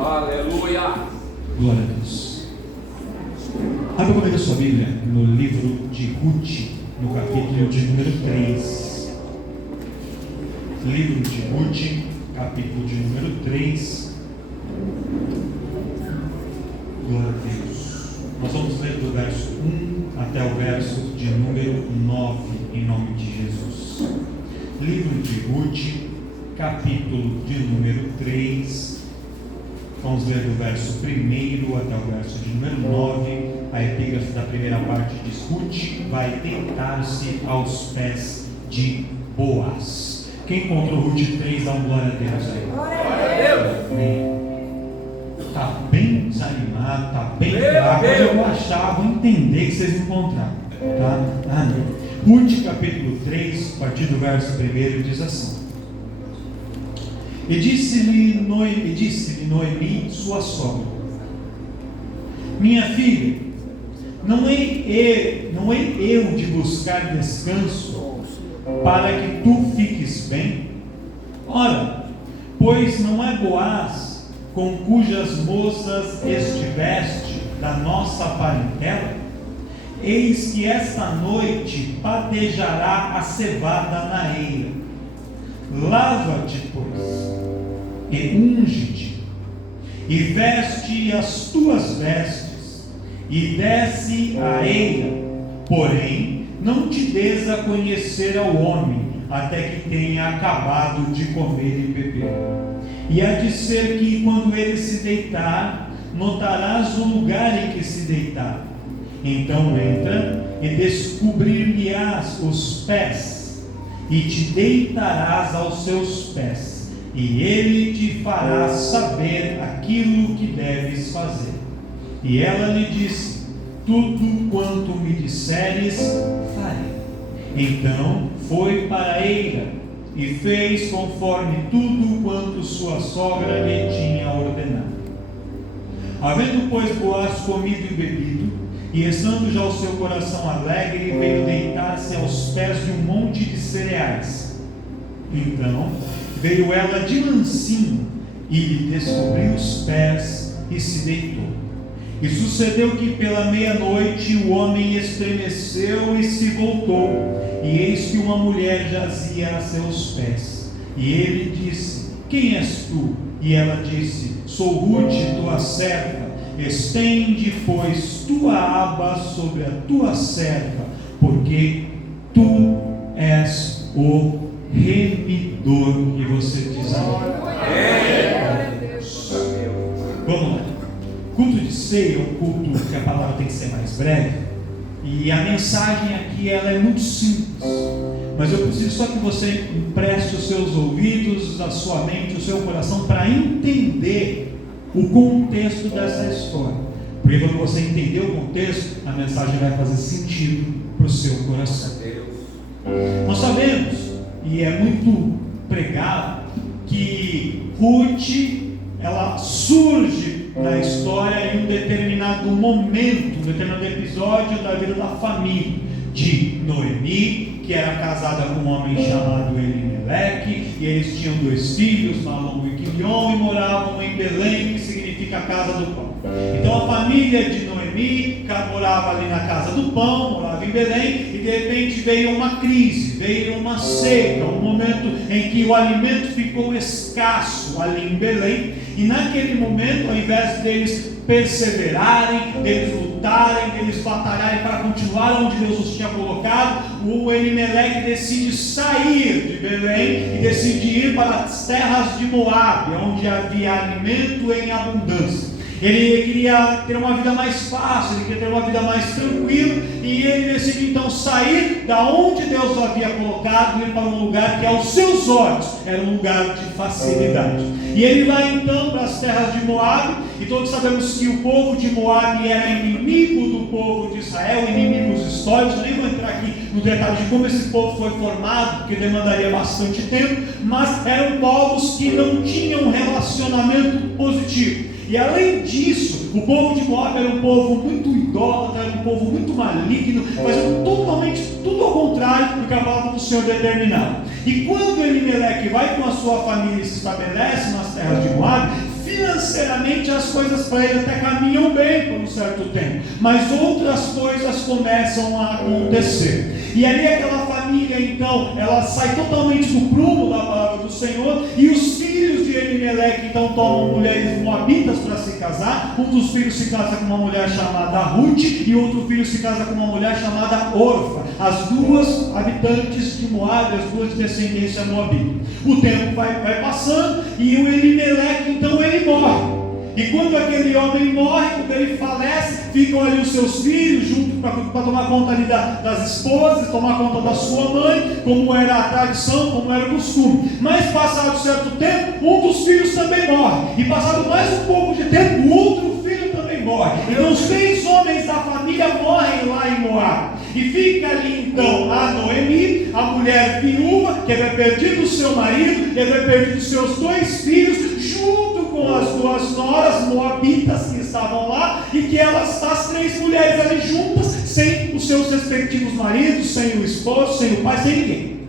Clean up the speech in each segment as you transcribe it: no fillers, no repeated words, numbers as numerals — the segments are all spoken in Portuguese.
Aleluia. Glória a Deus. Abra comigo a sua Bíblia no livro de Ruth, no capítulo de número 3. Livro de Ruth, capítulo de número 3. Glória a Deus. Nós vamos ler do verso 1 até o verso de número 9, em nome de Jesus. Livro de Ruth, capítulo de número 3. Vamos ler do verso 1 até o verso de número 9. A epígrafe da primeira parte diz: Ruth vai deitar-se aos pés de Boaz. Quem encontrou Ruth 3, dá um glória a Deus aí. Glória a Deus. Está bem desanimado, está bem fraco. Eu vou achar, vou entender que vocês encontraram. Tá? Ruth capítulo 3, a partir do verso 1, diz assim: E disse-lhe Noemi, sua sogra: Minha filha, não é eu de buscar descanso para que tu fiques bem? Ora, pois não é Boaz com cujas moças estiveste da nossa parentela? Eis que esta noite padejará a cevada na eira. Lava-te, pois, e unge-te, e veste as tuas vestes, e desce a eira, porém não te des a conhecer ao homem, até que tenha acabado de comer e beber. E há de ser que, quando ele se deitar, notarás o lugar em que se deitar. Então entra e descobrir-lhe-ás os pés, e te deitarás aos seus pés, e ele te fará saber aquilo que deves fazer. E ela lhe disse: Tudo quanto me disseres, farei. Então foi para a eira, e fez conforme tudo quanto sua sogra lhe tinha ordenado. Havendo, pois, Boaz comido e bebido, e estando já o seu coração alegre, veio deitar-se aos pés de um monte de cereais. Então veio ela de mansinho, e lhe descobriu os pés, e se deitou. E sucedeu que pela meia-noite o homem estremeceu e se voltou, e eis que uma mulher jazia a seus pés. E ele disse: Quem és tu? E ela disse: Sou Ruth, tua serva. Estende, pois, tua aba sobre a tua serva, porque tu és o remidor. E você diz amém. Vamos lá. Culto de ceia é um culto que a palavra tem que ser mais breve, e a mensagem aqui ela é muito simples, mas eu preciso só que você empreste os seus ouvidos, a sua mente, o seu coração para entender o contexto dessa história, porque quando você entender o contexto, a mensagem vai fazer sentido para o seu coração. Nós sabemos, e é muito pregado, que Ruth ela surge na história em um determinado momento, um determinado episódio da vida da família de Noemi, que era casada com um homem chamado Elimeleque, e eles tinham 2 filhos, Malom e Quilion, e moravam em Belém, que significa a casa do pão. Então a família de Noemi morava ali na casa do pão, morava em Belém, e de repente veio uma crise, veio uma seca, um momento em que o alimento ficou escasso ali em Belém, e naquele momento, ao invés deles perseverarem, deles lutarem, deles batalharem para continuar onde Deus os tinha colocado, o Elimeleque decide sair de Belém e decide ir para as terras de Moabe, onde havia alimento em abundância. Ele queria ter uma vida mais fácil, ele queria ter uma vida mais tranquila, e ele decide então sair da onde Deus o havia colocado e ir para um lugar que aos seus olhos era um lugar de facilidade. E ele vai então para as terras de Moabe, e todos sabemos que o povo de Moabe era inimigo do povo de Israel, inimigos históricos. Eu nem vou entrar aqui no detalhe de como esse povo foi formado, porque demandaria bastante tempo, mas eram povos que não tinham um relacionamento positivo. E além disso, o povo de Moab era um povo muito idólatra, era um povo muito maligno, fazendo totalmente tudo ao contrário do que a palavra do Senhor determinava. E quando Elimeleque vai com a sua família e se estabelece nas terras de Moab, financeiramente as coisas para ele até caminham bem por um certo tempo, mas outras coisas começam a acontecer. E ali aquela família, então, ela sai totalmente do prumo da palavra do Senhor, e os filhos de Elimeleque, então, tomam mulheres moabitas para se casar. Um dos filhos se casa com uma mulher chamada Ruth, e outro filho se casa com uma mulher chamada Orfa, as duas habitantes de Moabe, as duas de descendência moabita. O tempo vai passando, e o Elimeleque, então, ele morre. E quando aquele homem morre, quando ele falece, ficam ali os seus filhos junto para tomar conta ali das esposas, tomar conta da sua mãe, como era a tradição, como era o costume. Mas passado certo tempo, um dos filhos também morre. E passado mais um pouco de tempo, o outro filho também morre. Então os 3 homens da família morrem lá em Moabe. E fica ali então a Noemi, a mulher viúva, que havia perdido o seu marido, que havia perdido os seus 2 filhos, junto com as 2 noras moabitas que estavam lá, e que as 3 mulheres ali juntas, sem os seus respectivos maridos, sem o esposo, sem o pai, sem ninguém.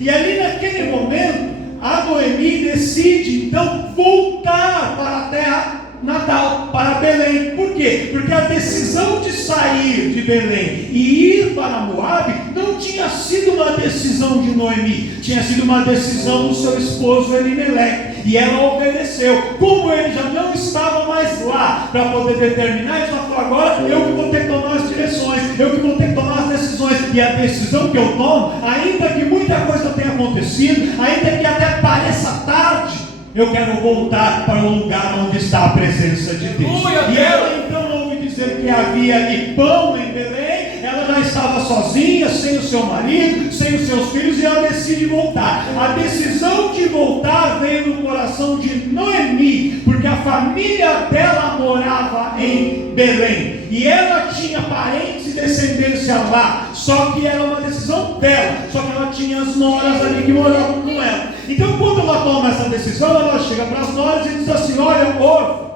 E ali naquele momento, a Noemi decide então voltar para a terra natal, para Belém. Por quê? Porque a decisão de sair de Belém e ir para Moabe não tinha sido uma decisão de Noemi, tinha sido uma decisão do seu esposo Elimeleque, e ela obedeceu. Como ele já não estava mais lá para poder determinar, ele falou: agora eu que vou ter que tomar as direções, eu que vou ter que tomar as decisões, e a decisão que eu tomo, ainda que muita coisa tenha acontecido, ainda que até pareça tarde, eu quero voltar para o lugar onde está a presença de Deus. E ela então ouve dizer que havia ali pão em Belém. Ela já estava sozinha, sem o seu marido, sem os seus filhos, e ela decide voltar. A decisão de voltar veio no coração de Noemi, porque a família dela morava em Belém, e ela tinha parentes e descendência lá, só que era uma decisão dela, só que ela tinha as noras ali que moravam com ela. Então quando ela toma essa decisão, ela chega para as noras e diz assim: olha, Orfa,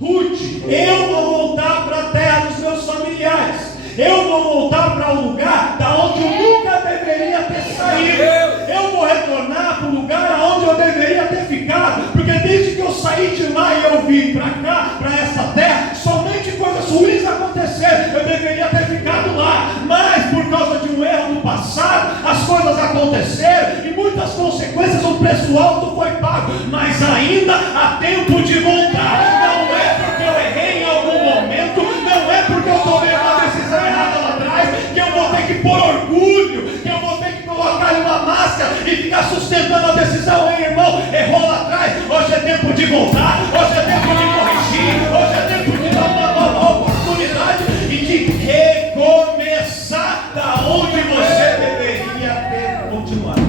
Ruth, eu vou voltar para a terra dos meus familiares, eu vou voltar para o lugar da onde eu nunca deveria ter saído, eu vou retornar para o lugar onde eu deveria ter ficado, porque desde que eu saí de lá e eu vim para cá, para essa terra, somente coisas ruins aconteceram. Eu deveria ter ficado lá, mas por causa de um erro no passado, as coisas aconteceram e muitas consequências, um preço alto foi pago, mas ainda há tempo de voltar. Não é porque eu errei em algum momento, não é porque eu tomei uma decisão errada lá atrás, que eu vou ter que pôr orgulho, que eu vou ter que colocar uma máscara e ficar sustentando a decisão. Ei, irmão, errou lá atrás, hoje é tempo de voltar, hoje é tempo de corrigir, hoje é tempo de dar uma nova oportunidade e de recomeçar da onde você deveria ter continuado.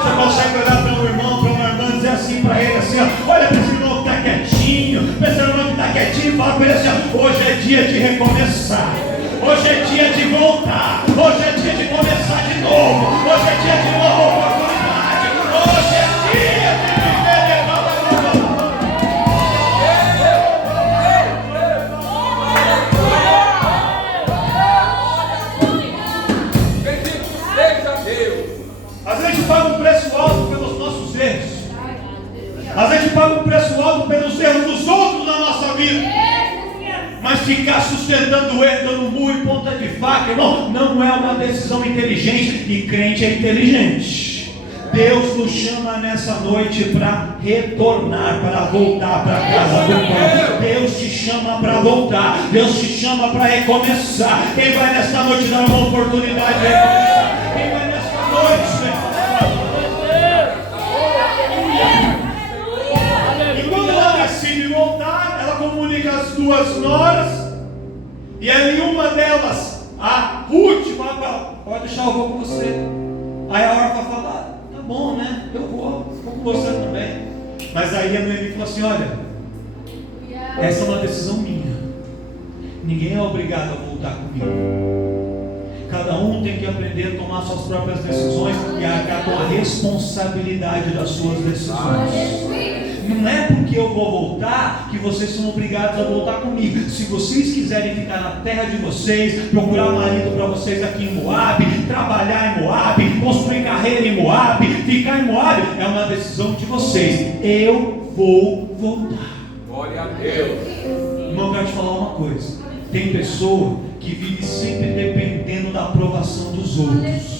Você consegue olhar para um irmão, para uma irmã, e dizer assim para ele, assim, ó, olha para esse irmão que está quietinho, para esse irmão que está quietinho, e fala para ele assim, ó, hoje é dia de recomeçar, hoje é dia de voltar, hoje é dia de começar de novo, hoje é dia de nova oportunidade, hoje é dia de viver de nova oportunidade. Às vezes a gente paga um preço alto pelos nossos erros. Às vezes a gente paga um preço alto pelos erros dos outros na nossa vida. Mas ficar sustentando o erro, dando murro e ponta de faca, irmão, não é uma decisão inteligente. E crente é inteligente. Deus nos chama nessa noite para retornar, para voltar para a casa do Pai. Deus te chama para voltar. Deus te chama para recomeçar. Quem vai nesta noite dar uma oportunidade de recomeçar? Quem vai nesta noite, e quando ela decide voltar, ela comunica as 2 noras, e ali uma delas, a Ruth, fala: pode deixar, eu vou com você. Aí a Orfa fala: tá bom, né? Eu vou com você também. Mas aí a Noemi falou assim: olha, essa é uma decisão minha, ninguém é obrigado a voltar comigo. Cada um tem que aprender a tomar suas próprias decisões e arcar com a responsabilidade das suas decisões. Não é porque eu vou voltar que vocês são obrigados a voltar comigo. Se vocês quiserem ficar na terra de vocês, procurar marido para vocês aqui em Moabe, trabalhar em Moabe, construir carreira em Moabe, Ficar em Moabe é uma decisão de vocês. Eu vou voltar. Glória a Deus. Irmão, eu quero te falar uma coisa. Tem pessoa que vive sempre dependendo da aprovação dos outros.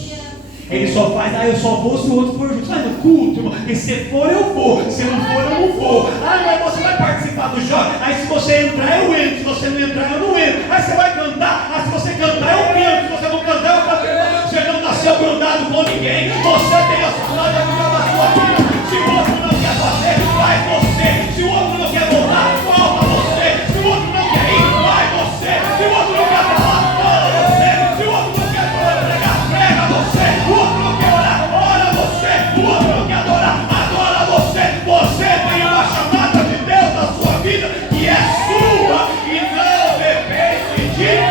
Ele só faz, eu só vou se o outro for junto. Vai no culto, irmão. E se for, eu vou. Se não for, eu não vou. Mas você vai participar do jovem? Aí se você entrar, eu entro. Se você não entrar, eu não entro. Aí você vai cantar? Se você cantar, eu canto. Se você não cantar, eu canto. Você não nasceu grudado com ninguém. Você tem a sua glória da sua vida. Se o outro não quer fazer, vai você. Se o outro não quer voltar, volta você. Se o outro não quer ir, vai você. Se o outro não quer falar, fala você. Se o outro não quer pregar, prega você. O outro não quer orar, ora você. O outro não quer adorar, adora você. Você tem uma chamada de Deus na sua vida que é sua e não depende de ninguém.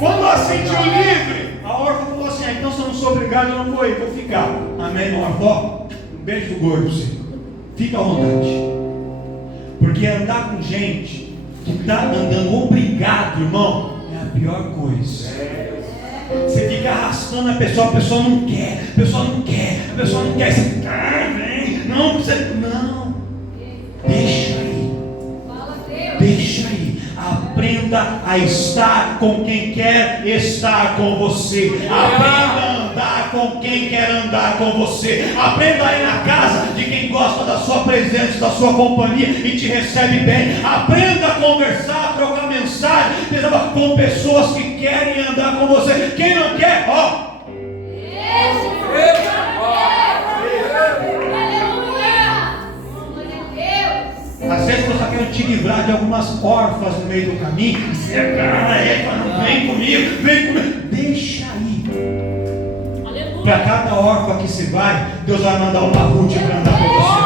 Quando ela se sentiu livre, a órfã falou assim: então se eu não sou obrigado, eu não vou ir, vou ficar. Amém, meu avó? Um beijo do gordo, você. Fica à vontade. Porque andar com gente que está andando obrigado, irmão, é a pior coisa. Você fica arrastando a pessoa não quer, a pessoa não quer, a pessoa não quer. Você vem, não, você não. Deixa aí. Deixa aí. Aprenda a estar com quem quer estar com você. Aprenda a andar com quem quer andar com você. Aprenda a ir na casa de quem gosta da sua presença, da sua companhia e te recebe bem. Aprenda a conversar, a trocar mensagem com pessoas que querem andar com você. Quem não quer, ó. Às vezes você está querendo te livrar de algumas órfãs no meio do caminho. Você não vem comigo, vem comigo. Deixa aí. Para cada órfã que se vai, Deus vai mandar uma Ruth para andar com você.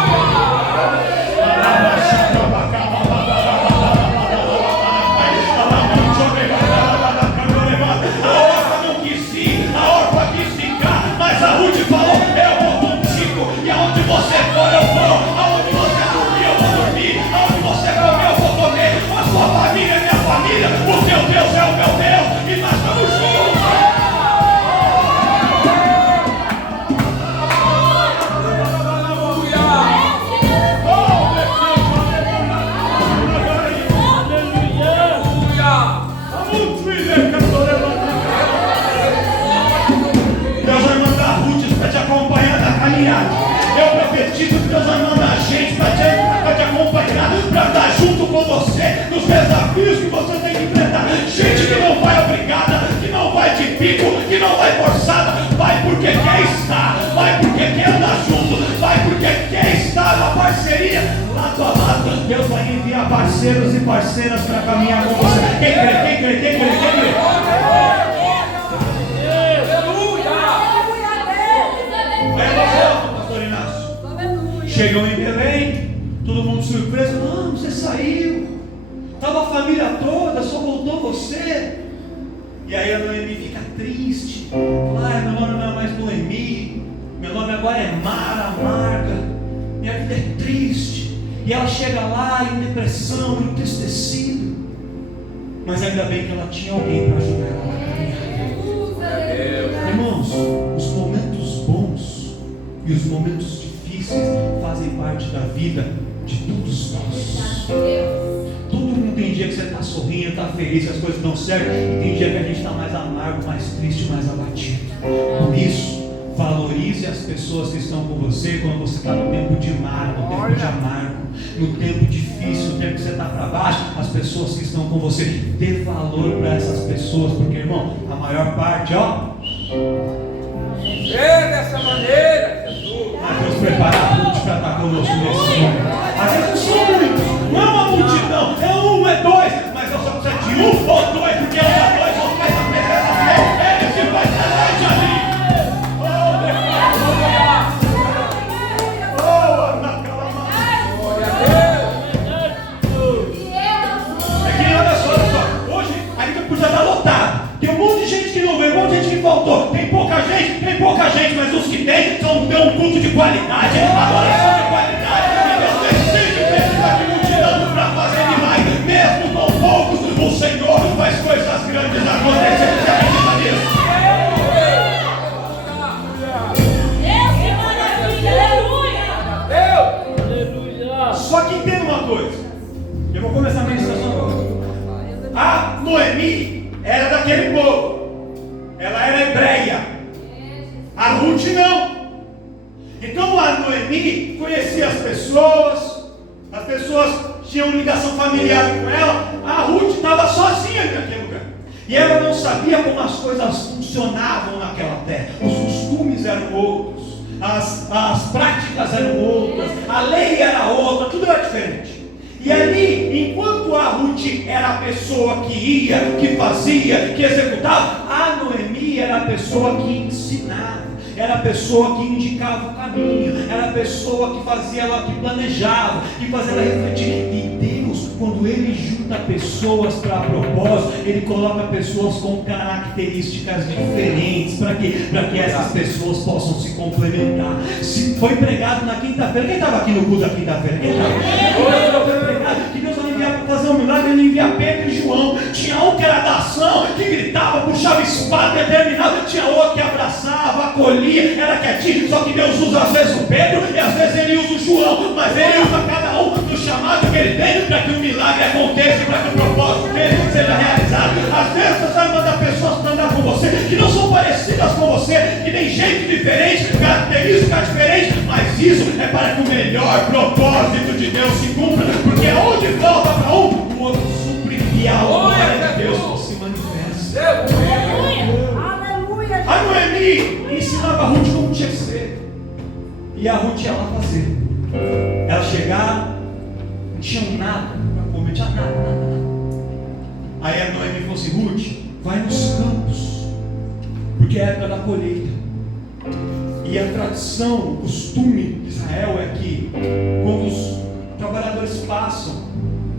A órfã não quis ir, a órfã quis ficar, mas a Ruth falou: eu vou contigo, e aonde você for, eu vou. Aonde você dormir, eu vou dormir. Aonde você comer, eu vou comer. A sua família é minha família, o teu Deus é o meu Deus, e nós estamos juntos. Eu profetizo que Deus vai mandar gente para te acompanhar, para estar junto com você nos desafios que você tem que enfrentar. Gente que não vai obrigada, que não vai de pico, que não vai forçada, vai porque quer estar, vai porque quer andar junto, vai porque quer estar na parceria, lado a lado. Deus vai enviar parceiros e parceiras para caminhar com você. Quem crê, quem crê, quem crê, quem crê? Chegou em Belém, todo mundo surpreso. Não, você saiu. Estava a família toda, só voltou você. E aí a Noemi fica triste. Fala: meu nome não é mais Noemi, meu nome agora é Mara, amarga. Minha vida é triste. E ela chega lá em depressão, entristecida. Mas ainda bem que ela tinha alguém para ajudar ela a caminhar. Irmãos, os momentos bons e os momentos difíceis fazem parte da vida de todos nós. Todo mundo tem dia que você está sorrindo, está feliz, que as coisas dão certo, e tem dia que a gente está mais amargo, mais triste, mais abatido. Por isso, valorize as pessoas que estão com você quando você está no tempo de mar, no tempo de amargo, no tempo difícil, no tempo que você está para baixo. As pessoas que estão com você, dê valor para essas pessoas, porque, irmão, a maior parte, Dessa maneira, Jesus. Deus prepara a Ruth para estar conosco nesse momento. Às vezes não são muitos, não é uma multidão, é um, é dois, mas eu só preciso de um ou dois, porque um ou dois ou mais a presença dele, ele se faz presente ali. É que olha só, hoje a gente podia estar lotado. Tem um monte de gente que não veio, um monte de gente que faltou. Tem pouca gente, mas os que tem um culto de qualidade, adoração de qualidade. E Deus decide precisar de multidão para fazer demais, mesmo conhecia as pessoas tinham ligação familiar com ela. A Ruth estava sozinha naquele lugar. E ela não sabia como as coisas funcionavam naquela terra. Os costumes eram outros, as práticas eram outras, a lei era outra, tudo era diferente. E ali, enquanto a Ruth era a pessoa que ia, que fazia, que executava, a Noemi era a pessoa que ensinava, era a pessoa que indicava o caminho, era a pessoa que fazia ela, que planejava, que fazia ela refletir. E Deus, quando Ele junta pessoas para propósito, Ele coloca pessoas com características diferentes, para que essas pessoas possam se complementar. Se foi pregado na quinta-feira, quem estava aqui no culto da quinta-feira? Quem estava? Foi pregado que Deus não enviava para fazer um milagre, Ele envia Pedro e João. Tinha um que era da ação, que gritava, puxava espada, determinado. Tinha outro que abraçava, acolhia, era quietinho. Só que Deus usa às vezes o Pedro e às vezes Ele usa o João, mas Ele usa cada um do chamado que Ele tem para que o milagre aconteça, para que o propósito dele seja realizado. Às vezes você vai mandar pessoas para andar com você que não são parecidas com você, que tem jeito diferente, característica diferente, mas isso é para que o melhor propósito de Deus se cumpra, porque aonde falta para um, o outro supre, e a glória de Deus se manifesta. Aleluia! A Noemi ensinava a Ruth como tinha que ser, e a Ruth ia lá fazer. Ela chegava, não tinha nada para comer, não tinha nada. Aí a Noemi falou assim: Ruth, vai nos campos, porque é a época da colheita. E a tradição, o costume de Israel é que quando os trabalhadores passam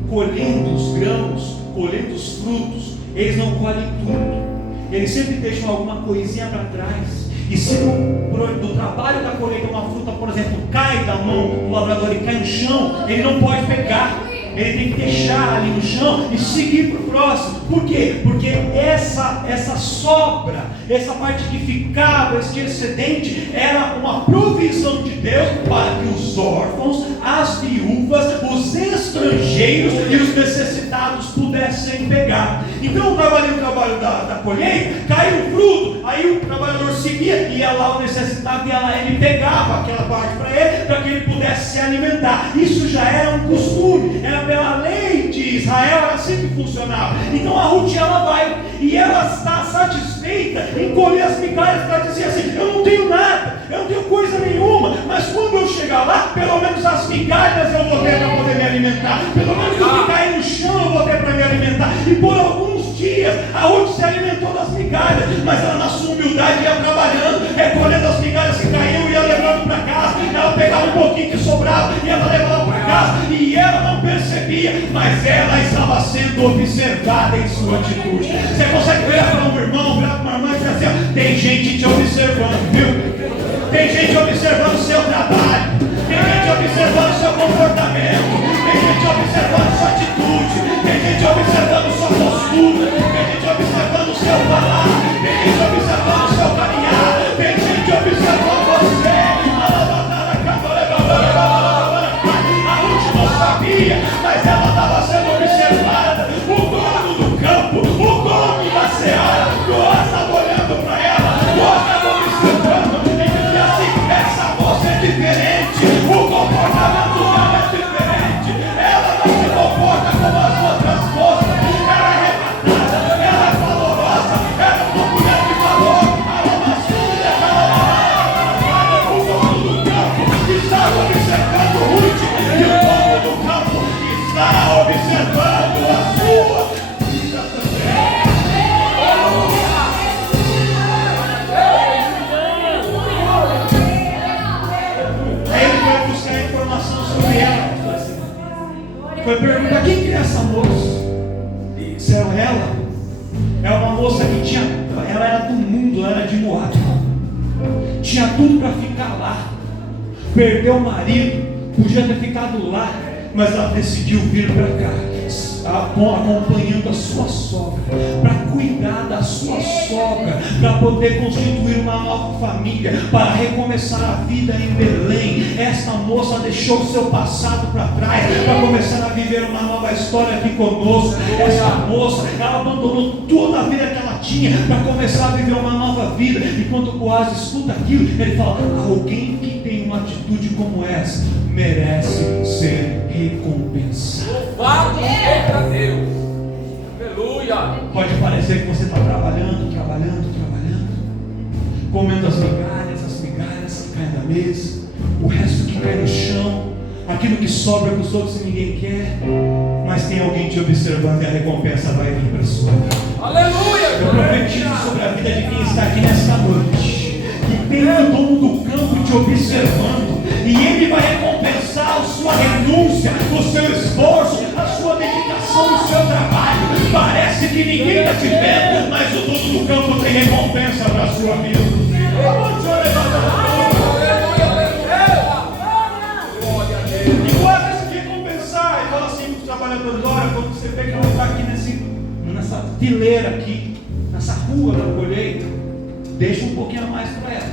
colhendo os grãos, colhendo os frutos, eles não colhem tudo, eles sempre deixam alguma coisinha para trás. E se no trabalho da colheita uma fruta, por exemplo, cai da mão do lavrador e cai no chão, ele não pode pegar, ele tem que deixar ali no chão e seguir para o próximo. Por quê? Porque essa sobra, essa parte que ficava, esse excedente, era uma provisão de Deus para que os órfãos, as viúvas, os estrangeiros e os necessitados pudessem pegar. Então estava ali o trabalho da colheita, caiu o fruto, aí o trabalhador seguia, ia lá o necessitado, ia lá, ele pegava aquela parte para que ele pudesse se alimentar. Isso já era um costume, era pela lei de Israel, era assim que funcionava. Então a Ruth, ela vai e ela está satisfeita em colher as migalhas, para dizer assim: eu não tenho nada, eu não tenho coisa nenhuma, mas quando eu chegar lá, pelo menos as migalhas eu vou ter para poder me alimentar, pelo menos o que cair no chão eu vou ter para me alimentar. E por alguns dias a Ruth se alimentou das migalhas, mas ela, na sua humildade, ia trabalhando, recolhendo as migalhas que caíam e ia levando para casa. Ela pegava um pouquinho que sobrava e ela levava para casa, e ela não percebia, mas ela estava sendo observada em sua atitude. Você consegue virar para um irmão, virar para uma irmã e dizer assim: tem gente te observando, viu? Tem gente observando o seu trabalho, tem gente observando o seu comportamento, tem gente observando sua atitude, tem gente observando sua postura, tem gente observando o seu falar, tem gente observando o seu caminhar, tem gente observando você. A Ruth não sabia, mas ela estava sendo observada. O dono do campo, o dono da seara, Deus estava olhando para ela, Deus estava observando e dizia assim: essa moça é diferente, o comportamento dela é diferente, ela não se comporta como as outras moças, ela é recatada, ela é valorosa, ela é uma mulher de valor, ela é uma filha, o dono do campo estava observando Ruth, e o dono do campo está observando a sua vida também. Aí ele foi buscar informação sobre ela. Foi perguntar: quem que é essa moça? Disseram: ela é uma moça que ela era do mundo, ela era de Moab, tinha tudo para ficar lá, perdeu o marido, podia ter ficado lá, mas ela decidiu vir para cá, acompanhando a sua sogra, para cuidar da sua sogra, para poder constituir uma nova família, para recomeçar a vida em Belém. Esta moça deixou o seu passado para trás, para começar a viver uma nova história aqui conosco. Essa moça, ela abandonou toda a vida que ela tinha, para começar a viver uma nova vida. E quando o Boaz escuta aquilo, ele fala: alguém que tem uma uma atitude como essa merece ser recompensada. Louvado seja Deus. Aleluia. Pode parecer que você está trabalhando, comendo as migalhas que caem da mesa, o resto que cai no chão, aquilo que sobra para os outros e ninguém quer, mas tem alguém te observando e a recompensa vai vir para a sua vida. Aleluia. Eu profetizo sobre a vida de quem está aqui nesta noite, que tem o dono do campo te observando, e ele vai recompensar a sua renúncia, o seu esforço, a sua dedicação, o seu trabalho. Parece que ninguém está te vendo, mas o dono do campo tem recompensa para a sua vida. E quase se recompensar, e fala assim para os trabalhadores: olha, quando você vê que ela está aqui nessa fileira aqui, nessa rua da colheita, deixa um pouquinho a mais para ela,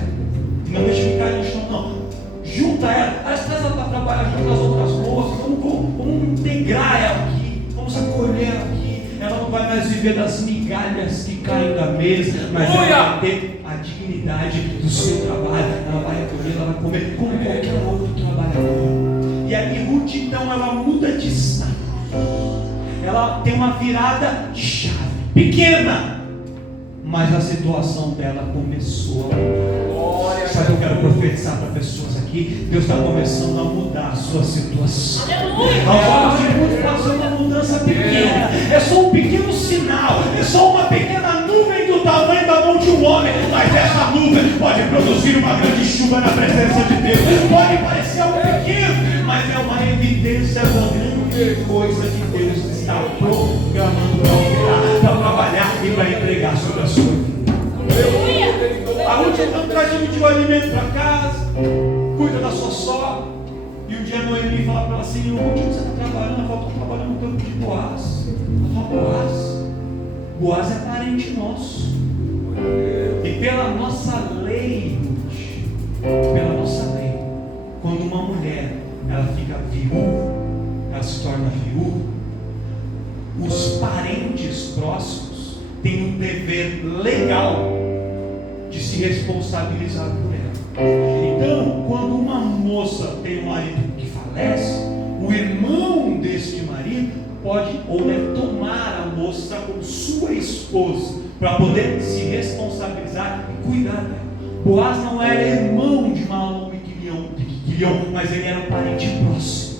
não deixa ficar no chão não, junta ela, traz ela para trabalhar junto com as outras moças, vamos integrar ela aqui, vamos acolher ela aqui. Ela não vai mais viver das migalhas que caem da mesa, mas ela vai ter a dignidade do seu trabalho. Ela vai recolher, ela vai comer como qualquer outro trabalhador. E aí Ruth, então, ela muda de estado. Ela tem uma virada de chave, pequena, mas a situação dela começou a mudar. Sabe o que eu quero profetizar para pessoas aqui? Deus está começando a mudar a sua situação. Aos olhos de muitos pode ser uma mudança pequena, é só um pequeno sinal, é só uma pequena nuvem do tamanho da mão de um homem, mas essa nuvem pode produzir uma grande chuva na presença de Deus. Pode parecer algo pequeno, mas é uma evidência da grande coisa que Deus está programando para operar, para trabalhar e para entregar sobre a sua vida. A Ruth então traz o alimento para casa, cuida da sua sogra. E um dia Noemi fala para ela assim: Ruth, você está trabalhando? Ela fala: estou trabalhando no campo de Boaz. Ela fala: Boaz é parente nosso. E pela nossa lei, quando uma mulher ela fica viúva, ela se torna viúva, os parentes próximos têm um dever legal de se responsabilizar por ela. Então, quando uma moça tem um marido que falece, o irmão deste marido pode ou deve tomar a moça como sua esposa para poder se responsabilizar e cuidar dela. Boaz não era irmão de Malom e Quilion, mas ele era um parente próximo.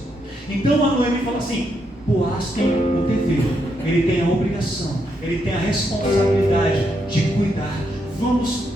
Então a Noemi fala assim: Boaz tem o dever, ele tem a obrigação, ele tem a responsabilidade de cuidar. Vamos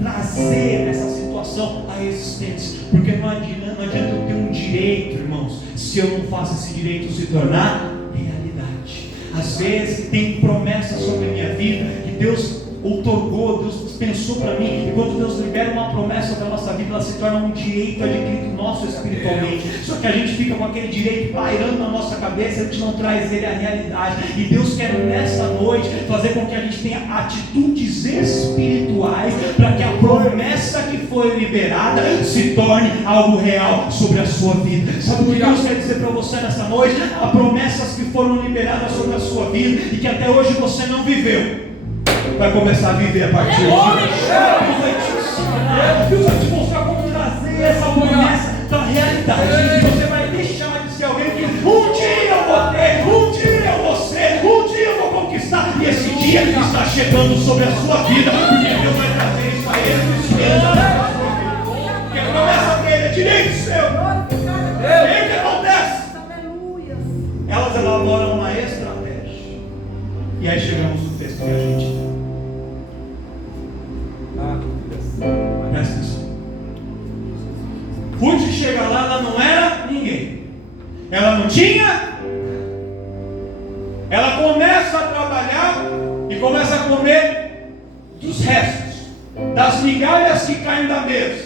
trazer essa situação à existência, porque não adianta eu ter um direito, irmãos, se eu não faço esse direito se tornar realidade. Às vezes tem promessas sobre a minha vida que Deus outorgou, Deus pensou para mim, e quando Deus libera uma promessa para a nossa vida, ela se torna um direito adquirido nosso espiritualmente. Só que a gente fica com aquele direito pairando na nossa cabeça, a gente não traz ele à realidade. E Deus quer nessa noite fazer com que a gente tenha atitudes espirituais para que a promessa que foi liberada se torne algo real sobre a sua vida. Sabe o que Deus quer dizer para você nessa noite? Há promessas que foram liberadas sobre a sua vida e que até hoje você não viveu, vai começar a viver a partir de hoje. Deus vai te ensinar, Deus vai te mostrar como trazer essa promessa para a realidade. E você vai deixar de ser alguém que um dia eu vou ter, um dia eu vou ser, um dia eu vou conquistar. E esse dia está chegando sobre a sua vida, porque Deus vai trazer isso a ele, esperando a sua vida. Porque a promessa dele é direito seu. E o que acontece? Elas elaboram uma estratégia. E aí chegamos no texto que a gente presta atenção. Ruth chega lá, ela não era ninguém, ela não tinha. Ela começa a trabalhar e começa a comer dos restos, das migalhas que caem da mesa,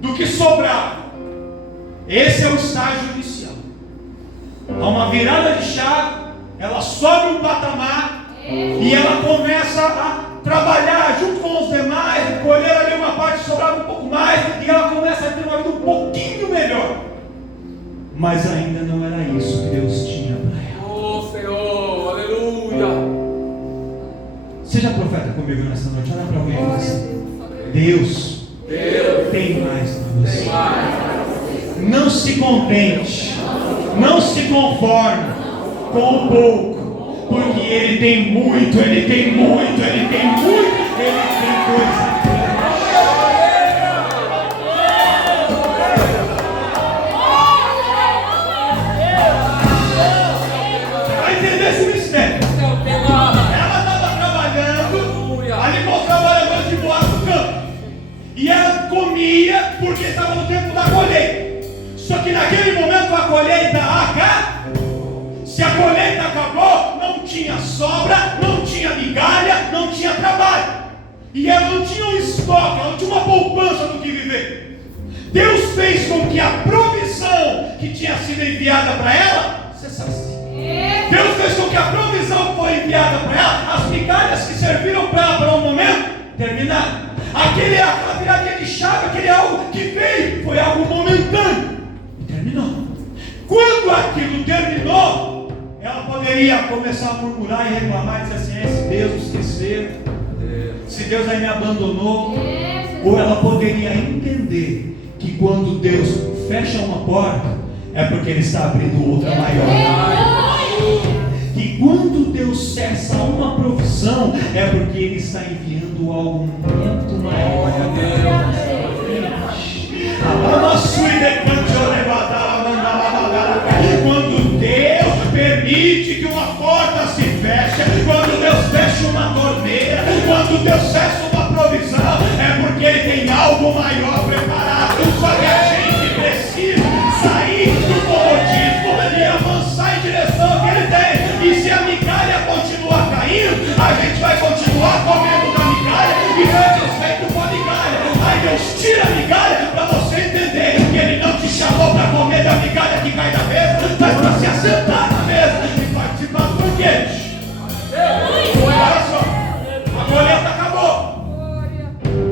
do que sobrava. Esse é o estágio inicial. Há uma virada de chave, ela sobe um patamar e ela começa a trabalhar junto com os demais, colher ali uma parte, sobrava um pouco mais, e ela começa a ter uma vida um pouquinho melhor. Mas ainda não era isso que Deus tinha para ela. Oh Senhor, aleluia. Seja profeta comigo nessa noite, olha para alguém e fala assim: Deus tem mais para você. Não se contente, não se conforme com o pouco, porque Ele tem muito, Ele tem muito, Ele tem muito, Ele tem coisa. Vai entender esse mistério? Ela estava trabalhando ali com os trabalhadores de Boaz no campo, e ela comia porque estava no tempo da colheita. Só que naquele momento a colheita acabou. Se a colheita acabou, não tinha sobra, não tinha migalha, não tinha trabalho. E ela não tinha um estoque, ela não tinha uma poupança do que viver. Deus fez com que a provisão que tinha sido enviada para ela cessasse. Deus fez com que a provisão que foi enviada para ela, as migalhas que serviram para ela para um momento, terminaram. Aquela viradinha de chave, aquele algo que veio, foi algo momentâneo. Terminou. Quando aquilo terminou, ela poderia começar a murmurar e reclamar e dizer assim: esse Deus esqueceu, se Deus aí me abandonou. Ou ela poderia entender que quando Deus fecha uma porta, é porque Ele está abrindo outra maior. Que quando Deus cessa uma provisão, é porque Ele está enviando algo muito maior. Quando Deus permite que uma porta se feche, quando Deus fecha uma torneira, quando Deus cessa uma provisão, é porque Ele tem algo maior preparado. Só que a gente precisa sair do comodismo e avançar em direção ao que Ele tem. E se a migalha continuar caindo, a gente vai continuar comendo da migalha e satisfeito com a migalha. Aí Deus tira a migalha para você entender que Ele não te chamou para comer da migalha que cai da mesa, mas para se assentar na mesa e participar do banquete. Olha só, a colheita acabou.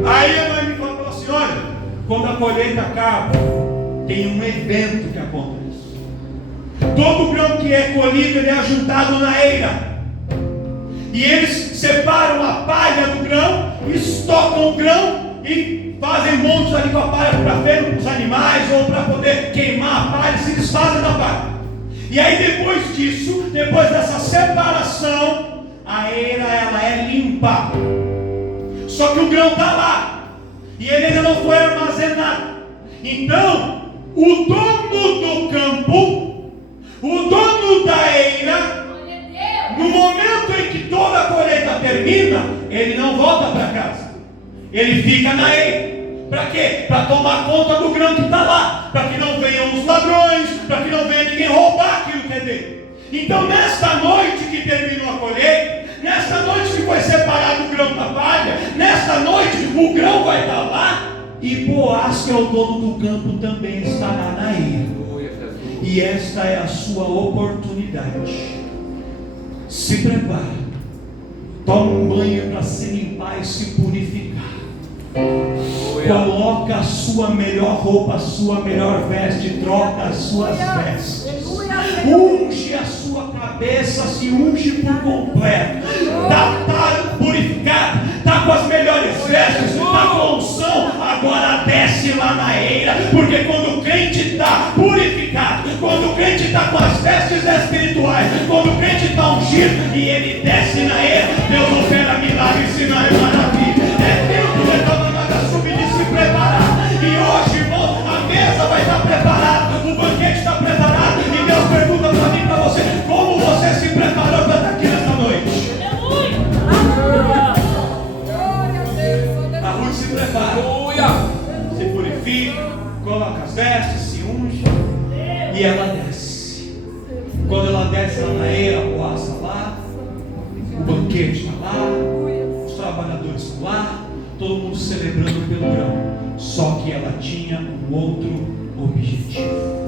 Aí a mãe me falou assim: olha, quando a colheita acaba, tem um evento que acontece. Todo grão que é colhido, ele é ajuntado na eira. E eles separam a palha do grão, estocam o grão e fazem montes ali com a palha para ver os animais ou para poder queimar a palha, se desfazem da palha. E aí depois disso, depois dessa separação, a eira ela é limpa. Só que o grão está lá e ele ainda não foi armazenado. Então, o dono do campo, o dono da eira, no momento em que toda a colheita termina, ele não volta para casa. Ele fica na eira. Para quê? Para tomar conta do grão que está lá. Para que não venham os ladrões, para que não venha ninguém roubar aquilo que é dele. Então, nesta noite que terminou a colheita, nesta noite que foi separado o grão da palha, nesta noite o grão vai estar lá. E Boaz, que é o dono do campo, também estará na eira. E esta é a sua oportunidade. Se prepare. Toma um banho para se limpar e se purificar. Coloca a sua melhor roupa, a sua melhor veste, troca as suas vestes. Unge a sua cabeça, se unge por completo. Está purificado, está com as melhores vestes, está com unção. Agora desce lá na eira, porque quando o crente está purificado, quando o crente está com as vestes espirituais, quando o crente está ungido e ele desce na eira, Deus opera milagres, sinais e maravilhas. É tempo de toda nada subir e se preparar. E hoje, irmão, a mesa vai estar preparada, o banquete está preparado. E Deus pergunta para mim e para você: como você se preparou para estar aqui nessa noite? A Ruth se prepara, se purifica, coloca as vestes, se unge e ela desce. Quando ela desce lá na eira, o Boaz está lá, o banquete está lá, os trabalhadores estão lá, todo mundo celebrando pelo grão. Só que ela tinha um outro objetivo.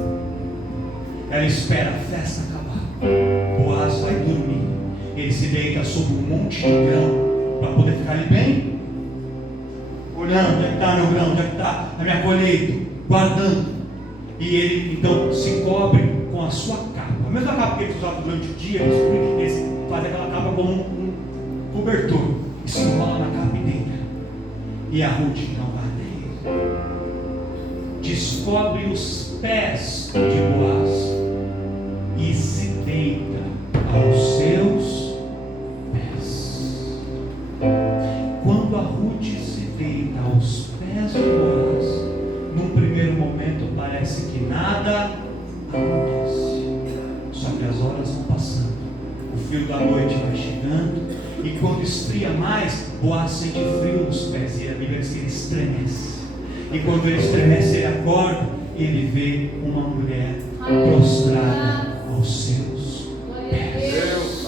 Ela espera a festa acabar. Boaz vai dormir. Ele se deita sobre um monte de grão para poder ficar ali bem, olhando: onde é que está meu grão, onde é que está a minha colheita, guardando. E ele então se cobre com a sua capa, a mesma capa que eles usavam durante o dia. Eles fazem aquela capa como um cobertor e se enrola na capa e deita. E a Ruth então vai até ele, descobre os pés de Boaz e se deita aos seus pés. Quando a Ruth se deita aos pés de Boaz, num primeiro momento parece que nada acontece. Só que as horas vão passando, o frio da noite vai chegando, e quando esfria mais, Boaz sente frio nos pés, e a Bíblia diz que ele estremece. E quando ele estremece, ele acorda, e ele vê uma mulher prostrada aos seus pés.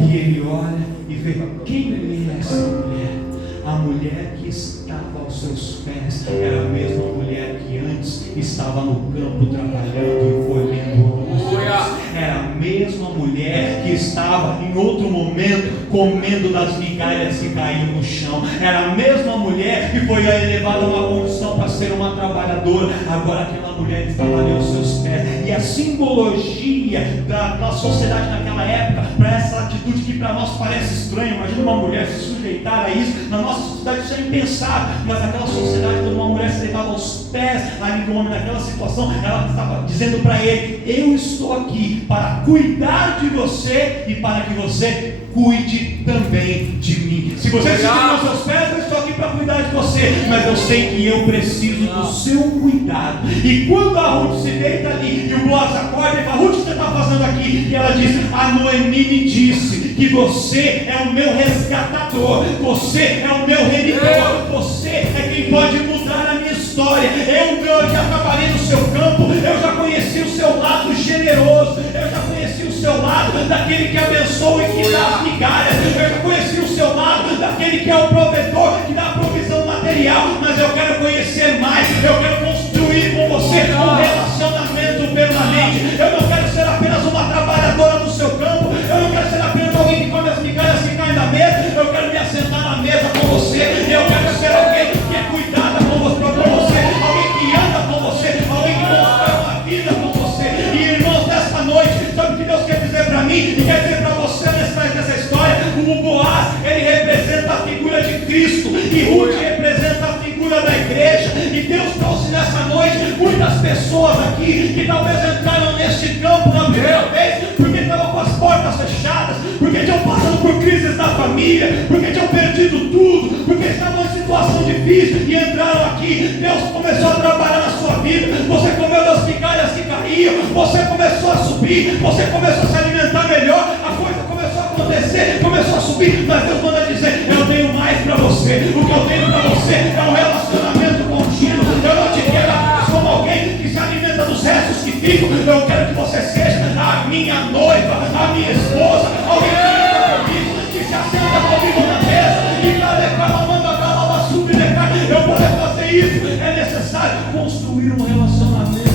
E ele olha e vê: quem é essa mulher? A mulher que estava aos seus pés era a mesma mulher que antes estava no campo trabalhando e colhendo uvas. Era a mesma mulher que estava em outro momento comendo das migalhas que caíam no chão. Era a mesma mulher que foi elevada a uma condição para ser uma trabalhadora. Agora aquela mulher estava ali aos seus pés. E a simbologia da sociedade naquela época, para essa atitude que para nós parece estranha, imagina uma mulher se sujeitar a isso. Na nossa sociedade isso é impensável, mas naquela sociedade, quando uma mulher se deitava aos pés ali do homem naquela situação, ela estava dizendo para ele: eu estou aqui para cuidar de você e para que você cuide também de mim. Se você se deita aos seus pés, eu estou aqui para cuidar de você, mas eu sei que eu preciso do seu cuidado. E quando a Ruth se deita ali e o Boaz acorda e fala: Ruth, o que você está fazendo aqui? E ela diz: a Noemi me disse que você é o meu resgatador, você é o meu remidor, você é quem pode mudar a minha história. Eu já trabalhei no seu campo, eu já conheci o seu lado generoso, eu já conheci o seu lado daquele que abençoa e que dá as migalhas, eu já conheci o seu lado daquele que é o provedor, que dá a provisão material, mas eu quero conhecer mais, eu quero construir com você um relacionamento permanente. Eu não quero ser apenas uma trabalhadora do seu campo, eu não quero ser apenas alguém que come as migalhas que caem da mesa, eu quero me assentar na mesa com você, eu quero ser alguém que é cuidada com você, alguém que anda com você, alguém que constrói uma vida com você. E irmãos, nesta noite, sabe o que Deus quer dizer para mim e quer dizer para você nessa história? O Boaz, ele representa a figura de Cristo, e Ruth representa a figura da igreja. E Deus trouxe nessa noite muitas pessoas aqui que talvez entraram neste campo na primeira vez porque estavam com as portas fechadas, porque tinham passado por crises na família, porque tinham perdido tudo, porque estavam em situação difícil e entraram aqui. Deus começou a trabalhar na sua vida, você comeu das migalhas que caíam, você começou a subir, você começou a se alimentar melhor, a coisa começou a acontecer, começou a subir, mas Deus manda dizer: eu tenho mais para você. O que eu tenho para você é um relacionamento contínuo. Eu não te quero apenas como alguém que se alimenta dos restos que ficam, eu quero que você seja a minha noiva, a minha esposa, alguém que anda comigo, que se assenta comigo na mesa, e para levar manda a suplicar. Eu poder fazer isso, é necessário construir um relacionamento.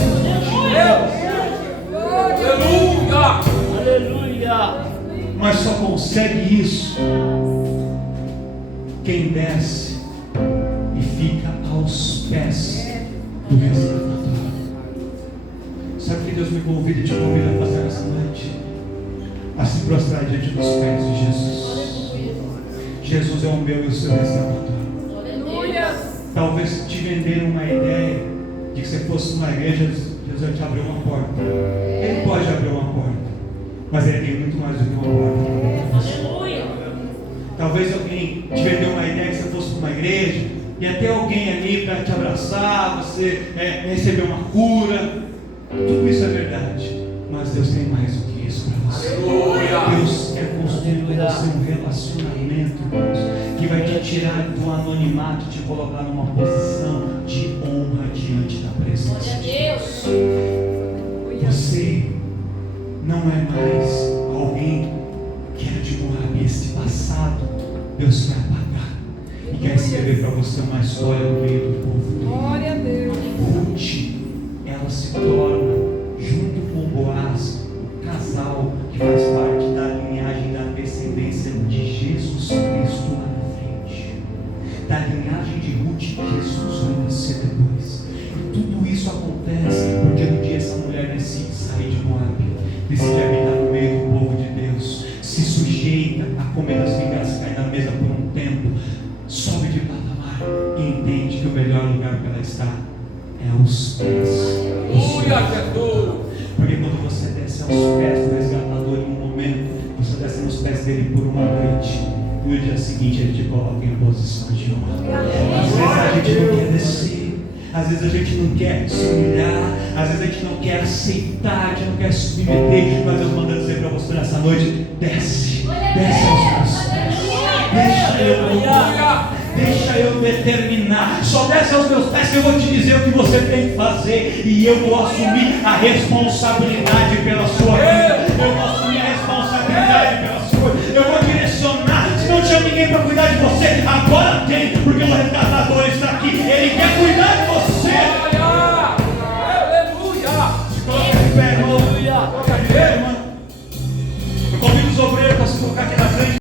Aleluia! Aleluia! Mas só consegue isso quem desce e fica aos pés do resgatador. Sabe o que Deus me convida e te convida a fazer essa noite? A se prostrar diante dos pés de Jesus. Jesus é o meu e o seu resgatador. Talvez te venderam uma ideia de que você fosse numa igreja, Jesus te abriu uma porta. Ele pode abrir uma porta, mas ele tem muito mais do que uma porta. Aleluia! Talvez alguém te vendeu uma ideia que você fosse para uma igreja e até alguém ali para te abraçar, você receber uma cura. Tudo isso é verdade, mas Deus tem mais do que isso para você. Deus quer construir com você um relacionamento, irmãos, que vai te tirar do anonimato e te colocar numa posição de honra diante da presença de Deus. Você não é mais alguém que era de Moab. Esse passado Deus quer apagar e quer escrever para você uma história no meio do povo. Glória a Deus. Ruth, ela se torna, junto com Boaz, o casal que faz parte da linhagem da descendência de Jesus Cristo lá na frente. Da linhagem de Ruth, Jesus vai nascer depois. E tudo isso acontece porque um dia essa mulher decide sair de Moab, decide habitar no meio do povo de Deus, se sujeita a comer das migalhas que caem na mesa por um tempo, sobe de patamar e entende que o melhor lugar para ela estar é aos pés seguinte Ele te coloca em posição de honra. Às vezes a gente não quer descer, às vezes a gente não quer se humilhar, às vezes a gente não quer aceitar, a gente não quer se submeter, mas Deus manda dizer para você nessa noite: desce aos meus pés, deixa eu determinar, só desce aos meus pés que eu vou te dizer o que você tem que fazer, e eu vou assumir a responsabilidade pela sua vida, eu vou assumir a responsabilidade pela sua, eu vou direcionar. Se não tinha ninguém para